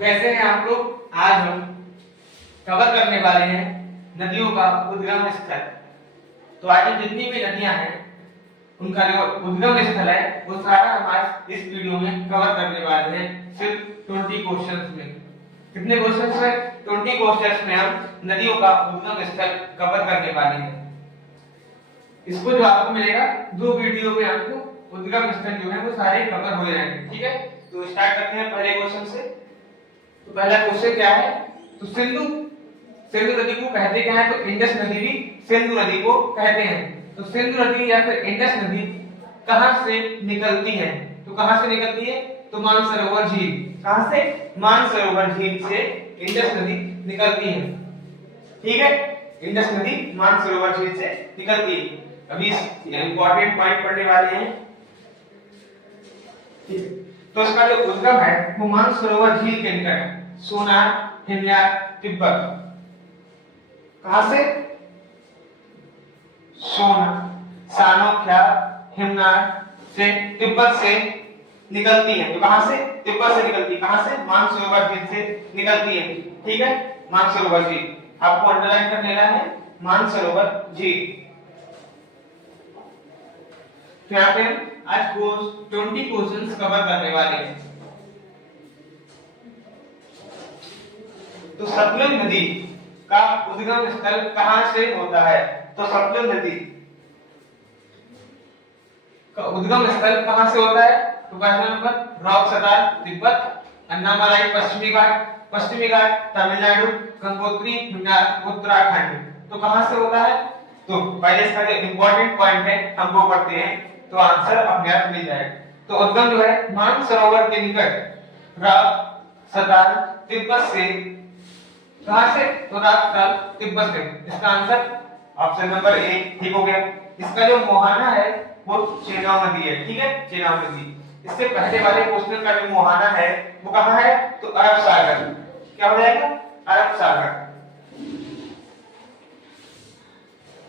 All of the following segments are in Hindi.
कैसे हैं आप लोग? आज हम कवर करने वाले हैं नदियों का उद्गम स्थल। तो आज जितनी भी नदियां हैं उनका जो उद्गम स्थल है वो सारा हम आज इस वीडियो में कवर करने वाले हैं, सिर्फ 20 क्वेश्चंस में। कितने क्वेश्चंस में? 20 क्वेश्चंस में हम नदियों का उद्गम स्थल कवर करने वाले हैं। इसको जो आपको मिलेगा 2 वीडियो में आपको उद्गम स्थल जो है वो सारे कवर हो जाएंगे। ठीक है, तो स्टार्ट करते हैं पहले क्वेश्चन से। तो पहला क्वेश्चन क्या है? तो सिंधु नदी को कहते क्या है? तो इंडस नदी भी सिंधु नदी को कहते हैं। तो सिंधु नदी या फिर इंडस नदी कहां से निकलती है? तो कहां से निकलती है? तो मानसरोवर झील। कहां से? मानसरोवर झील से इंडस नदी निकलती है। ठीक है, इंडस नदी मानसरोवर झील से निकलती है। अभी इंपॉर्टेंट पॉइंट पढ़ने वाले हैं। ठीक है, तो इसका जो उद्गम है वो मानसरोवर झील के निकट है, सोनार, हिमयार, तिब्बत। कहां से? सोनार, सानोख्या, हिमनार से, तिब्बत से निकलती है। तो कहां से? तिब्बत से निकलती है। कहां से? मानसरोवर झील से निकलती है। ठीक है, मानसरोवर झील आपको अंडरलाइन कर लेना है, मानसरोवर झील। तो यहाँ पे आज 20 क्वेश्चंस कवर करने वाले हैं। तो सतलुज नदी का उद्गम स्थल कहां से होता है? तो सतलुज नदी का उद्गम स्थल कहां से होता है? तो पहला नंबर रॉकसटाल, तिब्बत। अन्नामलाई, पश्चिमी घाट तमिलनाडु। गंगोत्री, हिमनार, उत्तराखंड। तो कहां से होता है? तो पहले इसका जो इंपॉर्टेंट पॉइंट है हम वो पढ़ते हैं, तो आंसर अपने आप मिल जाएगा। तो उद्गम जो है मानसरोवर के निकट रॉकसटाल, तिब्बत से। कहां से? तो रॉकसटाल, तिब्बत से। इसका आंसर ऑप्शन नंबर ए ठीक हो गया। इसका जो मोहाना है वो चेनाब नदी है। ठीक है, चेनाब नदी। इससे पहले वाले क्वेश्चन का जो मोहाना है वो कहां है? तो अरब सागर। क्या हो जाएगा? अरब सागर।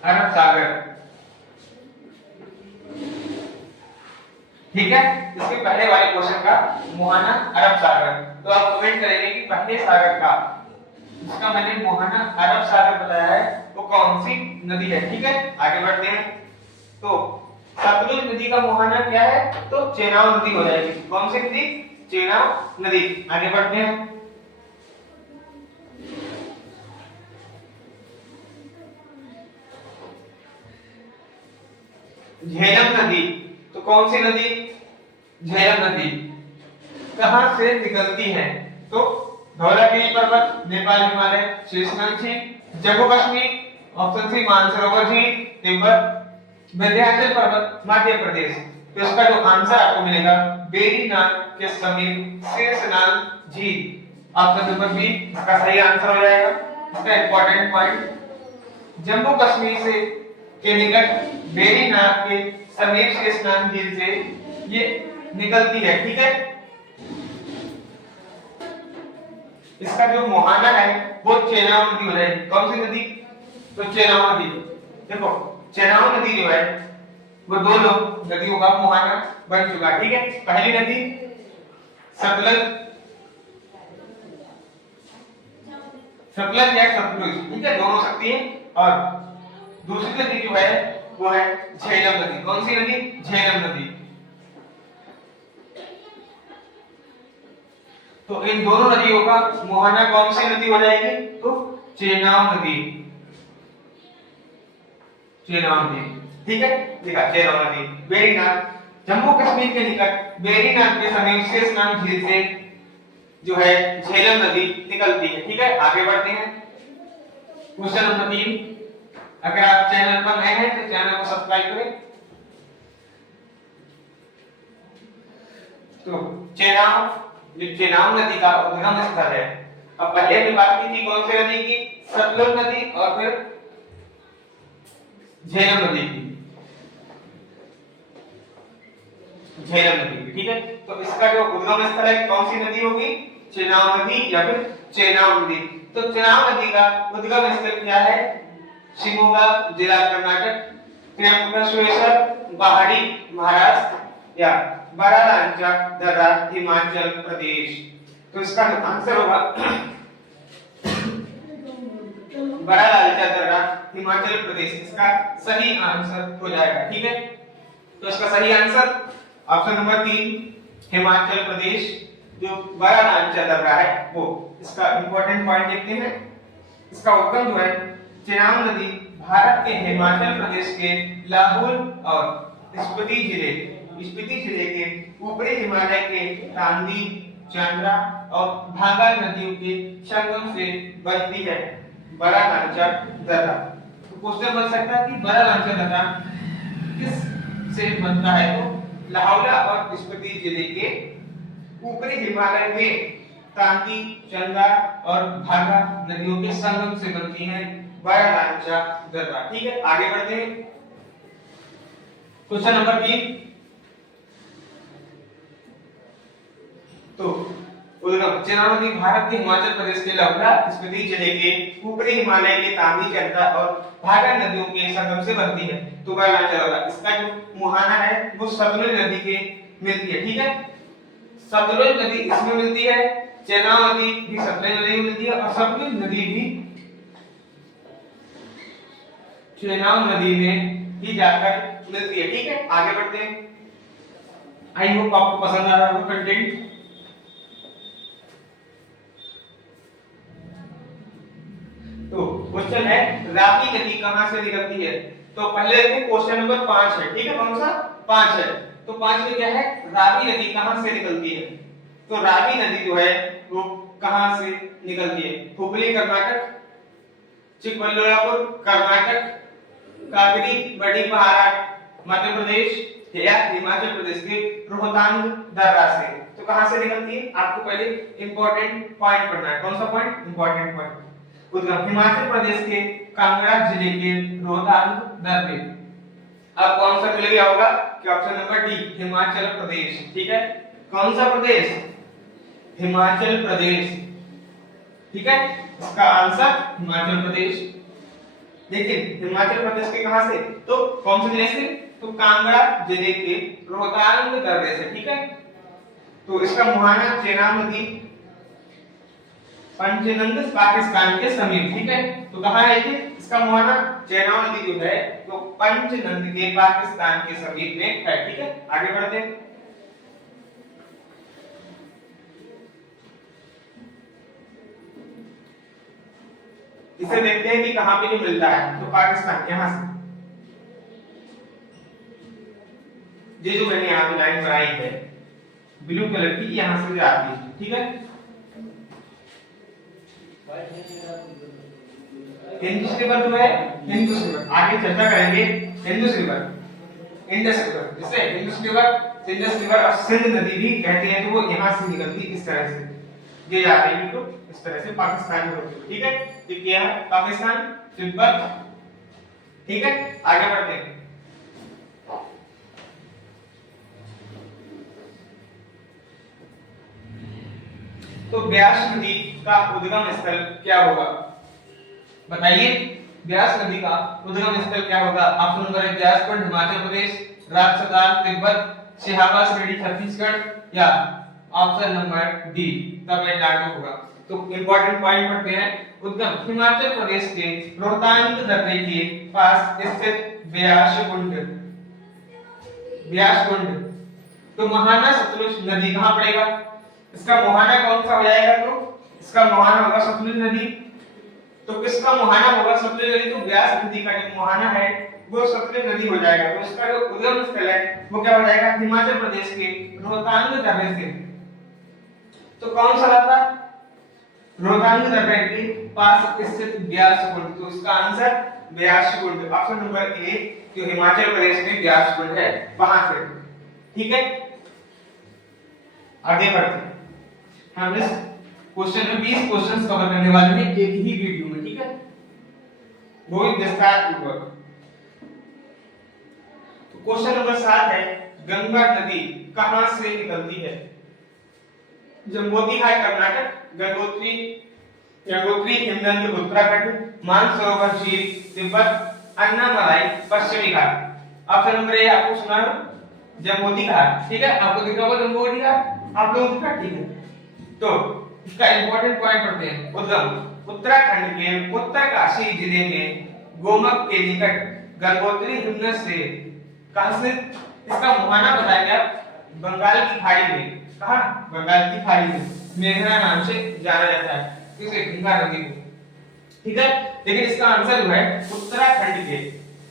अरब सागर। ठीक है, इसके पहले वाले क्वेश्चन का मोहाना अरब सागर। तो आप कमेंट करेंगे कि पहले सागर का जिसका मैंने मोहाना अरब सागर बताया है वो कौन सी नदी है? ठीक है, आगे बढ़ते हैं। तो सतलुज नदी का मोहाना क्या है? तो चेनाब नदी हो जाएगी। कौन सी नदी? चेनाब नदी। आगे बढ़ते हैं। झेलम नदी, तो कौन सी नदी? झेलम नदी कहां से निकलती है? तो धौलागिरी पर्वत, नेपाल, हिमालय, शेषनाग झील, जम्मू कश्मीर। ऑप्शन सी मानसरोवर झील, तिब्बत, विंध्याचल पर्वत, मध्य प्रदेश। तो इसका जो आंसर आपको मिलेगा वेरीनाग के समीप शेषनाग झील। ऑप्शन नंबर बी इसका सही आंसर हो जाएगा। इसका इंपॉर्टेंट पॉइंट, जम्मू कश्मीर से के निकट वेरीनाग के समीप शेषनाग झील से ये निकलती है। ठीक है, इसका जो मोहाना है वो चेनाब नदी हो जाएगी। कौन सी नदी? तो चेनाब नदी। देखो चेनाब नदी जो है वो दो नदियों का मोहाना बन चुका। ठीक है, पहली नदी सतलज या सतलुज, ठीक है, दोनों सकती है। और दूसरी नदी जो है वो है झेलम नदी। कौन सी नदी? झेलम नदी। तो इन दोनों नदियों का मोहाना कौन सी नदी हो जाएगी? तो चेनाब नदी। चेनाब नदी। ठीक है, देखा चेनाब नदी। वेरीनाग, जम्मू कश्मीर के निकट वेरीनाग के समीप शेषनाग झील से जो है झेलम नदी निकलती है। ठीक है, आगे बढ़ते हैं। Question number 3। अगर आप चैनल पर नए हैं तो चैनल को सब्सक्राइब करें। तो चेनाब नदी का उद्गम स्थल है। अब पहले हमने बात की थी कौन सी नदी की? सतलुज नदी और फिर झेलम नदी की। झेलम नदी, ठीक है। तो इसका जो उद्गम स्थल है कौन सी नदी होगी? चेनाब नदी या फिर चेनाब नदी। तो चेनाब नदी का उद्गम स्थल क्या है? शिमोगा जिला कर्नाटक, त्र्यंबकेश्वर पहाड़ी महाराष्ट्र या बारालांचा दर्रा हिमाचल प्रदेश। तो इसका आंसर होगा बड़ा लालचा दर्रा हिमाचल प्रदेश, इसका सही आंसर हो जाएगा। ठीक है, तो इसका सही answer option number 3 Himachal Pradesh, जो बड़ा लालचा दर्रा है वो। इसका इंपॉर्टेंट पॉइंट देखते हैं। इसका उद्गम जो है चेनाब नदी भारत के हिमाचल प्रदेश के लाहौल और स्पीति जिले के ऊपरी हिमालय के तांदी, चंद्रा और भागा नदियों के संगम से बनती है बड़ा लांचा दर्रा। तो क्वेश्चन बन सकता है कि बड़ा लांचा दर्रा किस से बनता है, तो लाहौला और स्पीति जिले के ऊपरी हिमालय में तांदी, चंद्रा और भागा नदियों के संगम से बनती है बड़ा लांचा दर्रा। ठीक है, आगे बढ़ते हैं। क्वेश्चन नंबर 3, तो उद्गम चेनाब नदी भारत के हिमाचल प्रदेश के लाहौला स्पीति जिले के ऊपरी हिमालय के तांदी, चंद्रा और भागा नदियों के संगम से बनती है तो बड़ा लांचा दर्रा। इसका जो मुहाना है वो सतलुज नदी के मिलती है। ठीक है, सतलुज नदी इसमें मिलती है, चेनाब नदी भी सतलुज नदी में मिलती है और सतलुज नदी भी चेनाब नदी में ही जाकर मिलती है। ठीक है, आगे बढ़ते हैं। आई होप आपको पसंद आ रहा होगा कंटेंट। तो क्वेश्चन है रावी नदी कहां से निकलती है, तो पहले देखो क्वेश्चन नंबर 5 है। ठीक है, कौन सा 5 है, तो 5 में क्या है, रावी नदी कहां से निकलती है। तो रावी नदी जो है वो कहां से निकलती है, हुबली कर्नाटक, चिकबल्लापुर कर्नाटक, काकरी बड़ी पहाड़ा मध्य प्रदेश या हिमाचल प्रदेश के रोहतांग दर्रा से। तो कहां से निकलती है, आपको पहले इंपॉर्टेंट पॉइंट पढ़ना है। कौन सा पॉइंट, इंपॉर्टेंट पॉइंट। उद्गम हिमाचल प्रदेश के कांगड़ा जिले के रोहतांग दर्रे। अब कौन सा मिल गया होगा कि option number D Himachal Pradesh. ठीक है, कौन सा प्रदेश, हिमाचल प्रदेश। ठीक है, इसका आंसर हिमाचल प्रदेश। लेकिन हिमाचल प्रदेश के कहां से, तो कौन से जिले से, तो कांगड़ा जिले के रोहतांग दर्रे से। ठीक है, तो इसका मुहाना चेनाब नदी पंचनंद पाकिस्तान के समीप। ठीक है, तो कहां है ये, इसका मुहाना चेनाब नदी जो है तो पंचनंद के पाकिस्तान के समीप में है। ठीक है, आगे बढ़ते हैं। इसे देखते हैं कि कहां पे जो मिलता है, तो पाकिस्तान यहां से, ये जो मैंने यहां पे लाइन बनाई है ब्लू कलर की, यहां से जाती है। ठीक है, इंडस रिवर जो है, इंडस रिवर आगे चर्चा करेंगे। इंडस रिवर, इंडस रिवर, जिसे इंडस रिवर और सिंध नदी भी कहते हैं, तो वो यहां से निकलती इस तरह से, ये जा रही है तो इस तरह से पाकिस्तान में होती है। ठीक है, तो क्या है पाकिस्तान, तिब्बत। ठीक है, आगे बढ़ते हैं। तो ब्यास नदी का उद्गम स्थल क्या होगा, बताइए। ब्यास नदी का उद्गम स्थल क्या होगा, ऑप्शन नंबर 1 ब्यासकुंड हिमाचल प्रदेश, राजसदार तिब्बत, सिहावा श्रेणी छत्तीसगढ़ या ऑप्शन नंबर डी तमिलनाडु होगा। तो इंपॉर्टेंट पॉइंट पढ़ते हैं। उद्गम हिमाचल प्रदेश के रोहतांग दर्रे के पास स्थित ब्यास कुंड। तो महाना सतलुज नदी कहां पड़ेगा, इसका मुहाना कौन सा हो जाएगा, तो इसका मुहाना होगा सतलुज नदी। तो किसका मुहाना होगा, सतलुज नदी। तो ब्यास नदी का जो मुहाना है वो सतलुज नदी हो जाएगा। तो इसका जो उद्गम स्थल है वो क्या हो जाएगा, हिमाचल प्रदेश के रोहतांग दर्रे से। तो कौन सा था, रोहतांग दर्रे के पास स्थित ब्यास कुंड। तो इसका answer Beas Kund, option number A, जो हिमाचल प्रदेश में ब्यास कुंड है वहां से। ठीक है, आगे बढ़ते हैं। हम इस क्वेश्चन में 20 क्वेश्चंस कवर करने वाले हैं एक ही वीडियो में। ठीक है, बहुत विस्तार पूर्वक। तो क्वेश्चन नंबर 7 है, गंगा नदी कहां से निकलती है, जम्बोती घाट कर्नाटक, गंगोत्री हिमनद उत्तराखंड, मानसरोवर झील तिब्बत, अन्नामलाई पश्चिमी घाट। ऑप्शन नंबर ए आपको सुना है जम्बोती घाट। ठीक है, आपको दिख रहा होगा जम्बोती घाट, आप लोगों को ठीक है। तो इसका इंपॉर्टेंट पॉइंट पढ़ते हैं। उद्गम उत्तराखंड के उत्तरकाशी जिले में गोमक के निकट गंगोत्री हिमनद से कहां से इसका मुहाना बताया गया बंगाल की खाड़ी में। कहा? बंगाल की खाड़ी में मेघना नाम से जाना जाता है किसे? गंगा नदी को। ठीक है, लेकिन इसका आंसर जो है उत्तराखंड के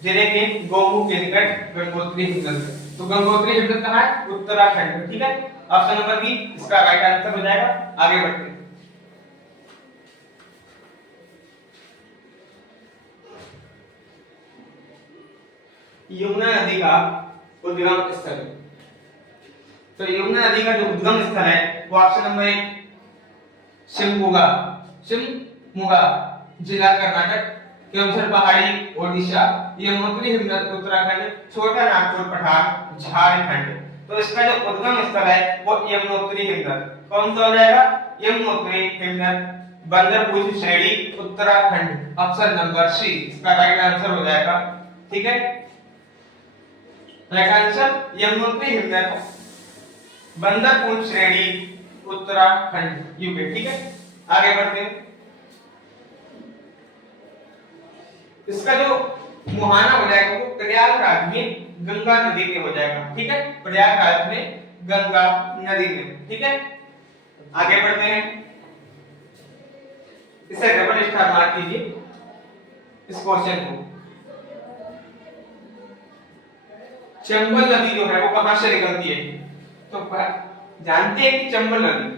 जिले के गोमुख के निकट गंगोत्री हिमनद। तो गंगोत्री हिमनद कहां है? उत्तराखंड में। ठीक है, ऑप्शन नंबर बी इसका राइट आंसर हो जाएगा। आगे बढ़ते हैं। यमुना नदी का उद्गम स्थल। तो यमुना नदी का जो उद्गम स्थल है वो ऑप्शन नंबर 1 शिवमोगा, शिवमोगा जिला कर्नाटक, केवझर पहाड़ी ओडिशा, यमुनोत्री हिमनद उत्तराखंड, छोटा नागपुर पठार झारखंड। तो इसका जो उद्गम स्थल है वो यमुनोत्री हिमनद। कौन सा हो जाएगा? यमुनोत्री हिमनद, बंदरपुर श्रेणी उत्तराखंड। ऑप्शन नंबर सी इसका राइट आंसर हो जाएगा। ठीक है, राइट आंसर यमुनोत्री हिमनद, बंदरपुर श्रेणी उत्तराखंड यूपी। ठीक है, आगे बढ़ते हैं। इसका जो मुहाना हो जाएगा वो प्रयागराज में गंगा नदी में हो जाएगा। ठीक है, प्रयागराज में गंगा नदी में। ठीक है, आगे बढ़ते हैं। इसे डबल स्टार मार्क कीजिए इस क्वेश्चन को। चंबल नदी जो है वो कहां से निकलती है? तो जानते हैं कि चंबल नदी,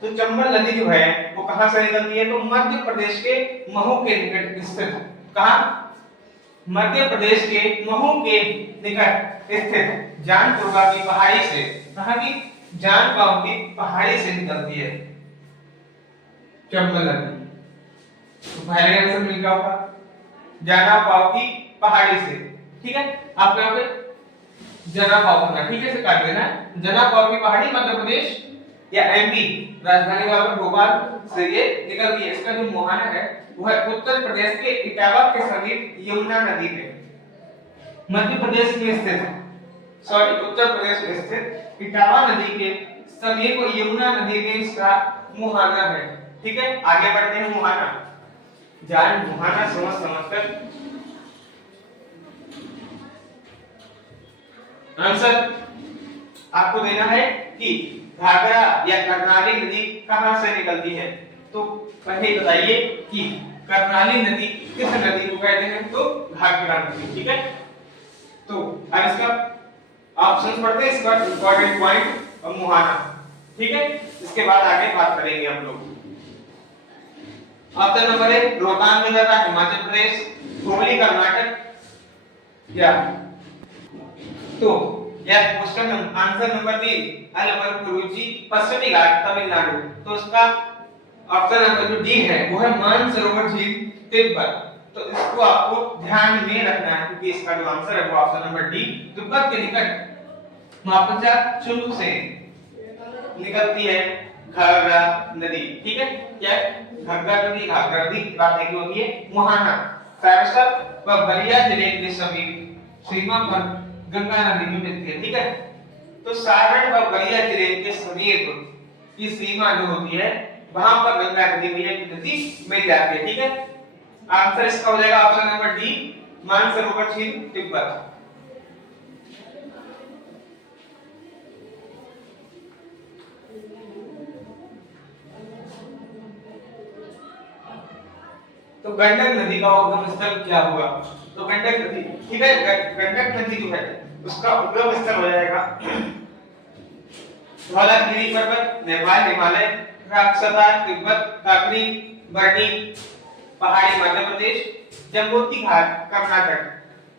तो चंबल नदी जो है वो कहां से निकलती है? तो मध्य प्रदेश के महू के निकट स्थित। कहां? मध्य प्रदेश के महू के निकट स्थित जानपुरा की पहाड़ी से। कहां की? जानपाव की पहाड़ी से निकलती है चंबल नदी। तो पहले आंसर मिल गया होगा जानपाव की पहाड़ी से। ठीक है, आपको यहाँ पे जनापाव करना। ठीक है, इसे काट देना। जनापाव की पहाड़ी मध्य प्रदेश या एमपी राजधानी वहां पर भोपाल से ये निकलती है। इसका जो मुहाना है वो है उत्तर प्रदेश के इटावा के समीप यमुना नदी में। मध्य प्रदेश में स्थित, सॉरी उत्तर प्रदेश में स्थित इटावा नदी के समीप यमुना नदी में इसका मुहाना है। ठीक है, आगे बढ़ते हैं। मुहाना जान मुहाना समझ कर आंसर आपको देना है कि घाघरा या कर्नाली नदी कहां से निकलती है। तो पहले बताइए कि कर्नाली नदी किस नदी को कहते हैं? तो घाघरा नदी। ठीक है, तो अब इसका ऑप्शंस पढ़ते हैं, इसका इंपॉर्टेंट पॉइंट और मुहाना। ठीक है, इसके बाद आगे बात करेंगे हम लोग। ऑप्शन नंबर 1 रोहतांग नगर हिमाचल प्रदेश, हुगली कर्नाटक, या तो या क्वेश्चन आंसर नंबर 3 अलवरकुरुचि पश्चिमी घाट तमिलनाडु। तो उसका ऑप्शन नंबर जो डी है वो है मानसरोवर झील तिब्बत। तो इसको आपको ध्यान में रखना है क्योंकि इसका जो आंसर है वो ऑप्शन नंबर डी तिब्बत के निकट मापचा चुंग से निकलती है घाघरा नदी। ठीक है, क्या घाघरा नदी बात की होती है। मुहाना सरसर व बलिया जिले के समीप सीमा पर गंगा नदी में मिलती है। ठीक है, तो सारण व बलिया जिले के समीप की सीमा जो होती है वहां पर गंगा नदी मिल जाती है। ठीक है, आंसर इसका हो जाएगा ऑप्शन नंबर डी मानसरोवर झील तिब्बत। तो गंडक नदी का उद्गम स्थल क्या होगा? तो गंडक नदी, ठीक है, गंडक नदी जो है उसका उद्गम स्थल हो जाएगा धौलागिरी पर्वत नेपाल हिमालय, राक्षसा तिब्बत, काकरी बरनी पहाड़ी मध्य प्रदेश, जम्बोती घाट कर्नाटक।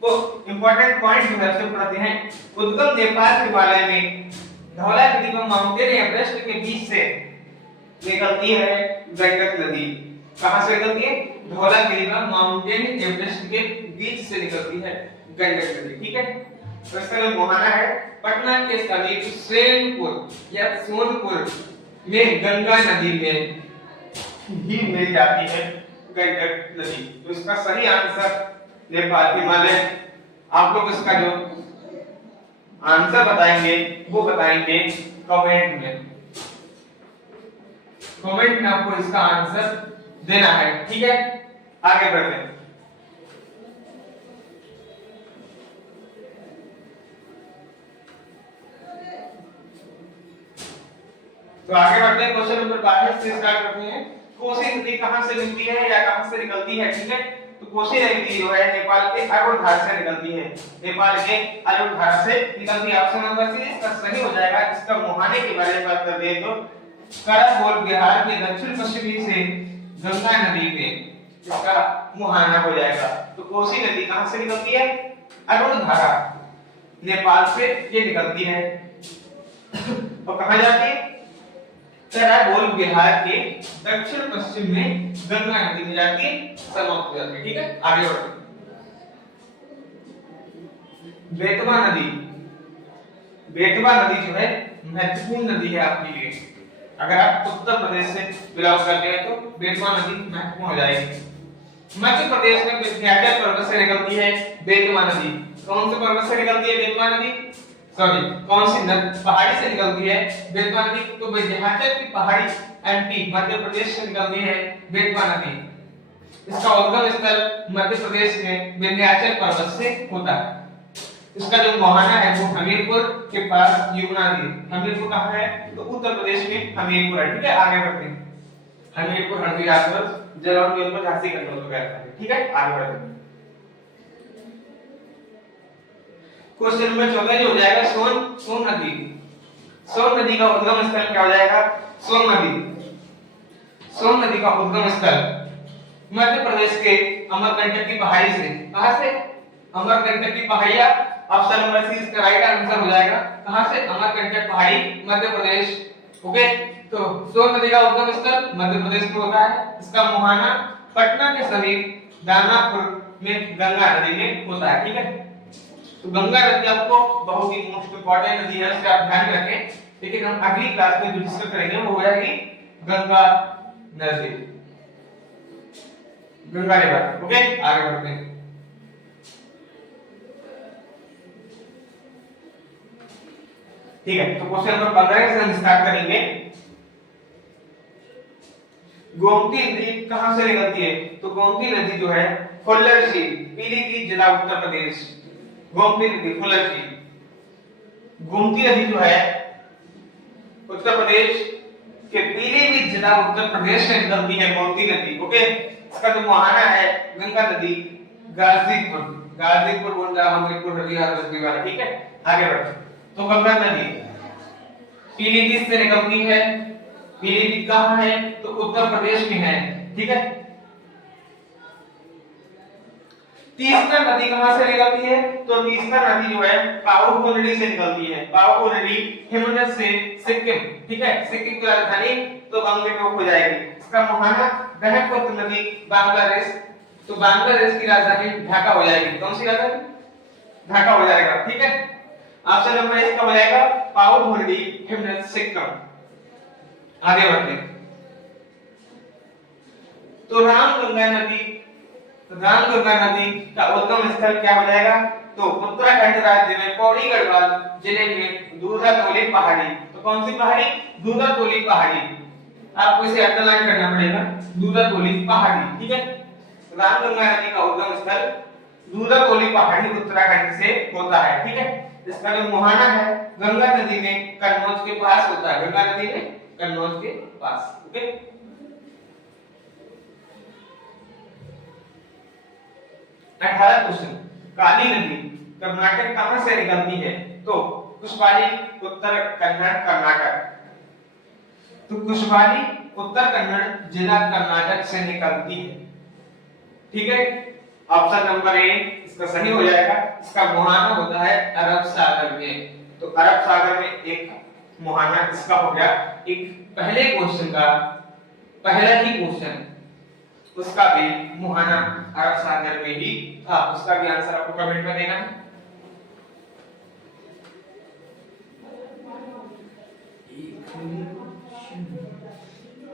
तो इंपॉर्टेंट पॉइंट जो है सब पढ़ते हैं। उद्गम नेपाल हिमालय में धौलागिरी व माउंटेन एवरेस्ट के बीच से निकलती है गंडक नदी। कहां से निकलती है? धौलागिरी व माउंटेन एवरेस्ट के बीच से निकलती है गंडक नदी। ठीक है, तो इसका जो मुहाना है पटना के समीप सेनपुर या सोनपुर में गंगा नदी में ही मिल जाती है गंडक नदी। तो इसका सही आंसर नेपाल हिमालय। आप लोग इसका जो आंसर बताएंगे वो बताएंगे कमेंट में। कमेंट में आपको इसका आंसर देना है, ठीक है। आगे बढ़ते हैं। तो आगे बढ़ते हैं, क्वेश्चन नंबर 22 से स्टार्ट करते हैं। कोसी नदी कहां से मिलती है या कहां से निकलती है, ठीक है। तो कोसी नदी जो है नेपाल के अरुण धार से निकलती है, नेपाल के अरुण धार से निकलती है। ऑप्शन नंबर सी इसका सही हो जाएगा। इसका मुहाने के बारे में बात करते हैं तो करमबोल बिहार के दक्षिण पश्चिमी से गंगा नदी में इसका मुहाना हो जाएगा। तो कोसी नदी कहां से निकलती है, अरुण धारा नेपाल से ये निकलती है और कहां जाती है, करमबोल बिहार के दक्षिण पश्चिम में गंगा नदी में जाके समाप्त हो जाती है, ठीक है। आगे बढ़ते हैं। बेतवा नदी, बेतवा नदी जो है महत्वपूर्ण नदी है आपके लिए। अगर आप उत्तर प्रदेश से बिलोंग करते हैं तो बेतवा नदी महत्वपूर्ण हो जाएगी। मध्य प्रदेश में विंध्याचल पर्वत से निकलती है बेतवा नदी। कौन से पर्वत से निकलती है बेतवा नदी, सॉरी कौन सी पहाड़ी से निकलती है बेतवा नदी? तो विंध्याचल की पहाड़ी एमपी मध्य प्रदेश से निकलती है बेतवा नदी। इसका उद्गम स्थल मध्य प्रदेश में विंध्याचल पर्वत से होता है। इसका जो मुहाना है वो हमीरपुर के पास यमुना नदी। हमीरपुर कहां है, तो उत्तर प्रदेश में हमीरपुर है, ठीक है। आगे बढ़ते हैं। हमीरपुर, हल्दीराजपुर, जलौन, झांसी, कन्नौज वगैरह, ठीक है। आगे बढ़ते हैं। क्वेश्चन नंबर 14 जो हो जाएगा सोन नदी। सोन नदी का उद्गम स्थल क्या हो जाएगा, सोन नदी का उद्गम स्थल मध्य प्रदेश के अमरकंटक की पहाड़ी से। कहां से, अमरकंटक की पहाड़ियां। ऑप्शन नंबर सी इसका राइट आंसर हो जाएगा। कहां से, अमरकंटक पहाड़ी मध्य प्रदेश, ओके। तो सोन नदी का उद्गम स्थल मध्य प्रदेश में होता है। इसका मुहाना पटना के समीप दानापुर में गंगा नदी में होता है, ठीक है। तो गंगा नदी आपको बहुत ही मोस्ट इंपॉर्टेंट नदी है, इसका आप ध्यान रखें। लेकिन हम अगली क्लास में जो डिस्कस करेंगे वो हो जाएगी गंगा नदी, गंगा रिवर, ओके। आगे बढ़ते हैं। ठीक है, तो क्वेश्चन नंबर 15 से हम स्टार्ट करेंगे। गोमती नदी कहां से निकलती है, तो गोमती नदी जो है फुल्लर झील, पीलीभीत जिला, उत्तर प्रदेश। गोमती नदी फुल्लर झील, गोमती नदी जो है उत्तर प्रदेश के पीलीभीत जिला, उत्तर प्रदेश से निकलती है गोमती नदी, ओके। इसका जो मुहाना है गंगा नदी गाजीपुर, गोंडा, हमीरपुर, हल्दीराजपुर, ठीक है। आगे बढ़ते। तो गंगा नदी पीलीभीत से निकलती है। पीलीभीत कहां है, तो उत्तर प्रदेश में है, ठीक है। तीस्ता नदी कहां से निकलती है, तो तीस्ता नदी जो है पावापुरी से निकलती है। पावापुरी हिमाचल से सिक्किम, ठीक है। सिक्किम की राजधानी तो गंगटोक हो जाएगी। इसका मुहाना ब्रह्मपुत्र नदी बांग्लादेश, तो बांग्लादेश की राजधानी ढाका हो जाएगी। कौन सी राजधानी, ढाका हो जाएगा, ठीक है। ऑप्शन नंबर इसका हो जाएगा पावापुरी हिमाचल सिक्किम। आगे बढ़ते हैं। तो रामगंगा नदी का उद्गम स्थल क्या हो जाएगा, तो उत्तराखंड राज्य में पौड़ी गढ़वाल जिले में दूधातोली पहाड़ी। तो कौन सी पहाड़ी, दूधातोली पहाड़ी। आपको इसे अंडरलाइन करना पड़ेगा, दूधातोली पहाड़ी, ठीक है। रामगंगा नदी का उद्गम स्थल दूधातोली पहाड़ी उत्तराखंड से होता है, ठीक है। इसका जो मुहाना है गंगा नदी में कन्नौज के पास होता है, गंगा नदी में कन्नौज के पास, ओके। क्वेश्चन, काली नदी कर्नाटक कहां से निकलती है, तो कुशवाली, उत्तर कन्नड़, कर्नाटक। तो कुशवाली उत्तर कन्नड़ जिला कर्नाटक से निकलती है, ठीक है। ऑप्शन नंबर ए इसका सही हो जाएगा। इसका मुहाना होता है अरब सागर में। तो अरब सागर में एक मुहाना इसका हो गया। एक पहले क्वेश्चन का पहला ही क्वेश्चन उसका भी मुहाना अरब सागर में ही था। उसका भी आंसर आपको कमेंट में देना है।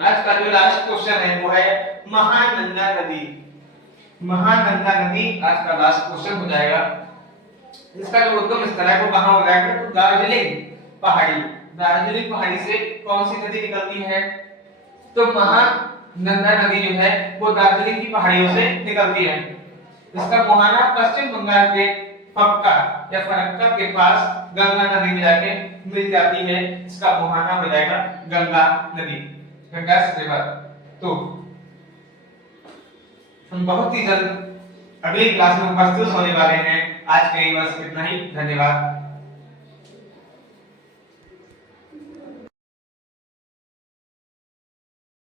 आज का जो लास्ट क्वेश्चन है वो है महानंदा नदी। महानंदा नदी आज का लास्ट क्वेश्चन हो जाएगा। इसका जो उद्गम स्थल है वो कहां हो जाएगा, तो दार्जिलिंग पहाड़ी। दार्जिलिंग पहाड़ी से कौन सी नदी निकलती है, तो महानंदा नदी जो है वो दार्जिलिंग की पहाड़ियों से निकलती है। इसका मुहाना पश्चिम बंगाल के पक्का या फरक्का के पास गंगा नदी में जाके मिल जाती है। इसका मुहाना हो जाएगा गंगा नदी, गंगा रिवर। तो हम बहुत ही जल्द अगली क्लास में उपस्थित होने वाले हैं। आज के लिए बस इतना ही, धन्यवाद।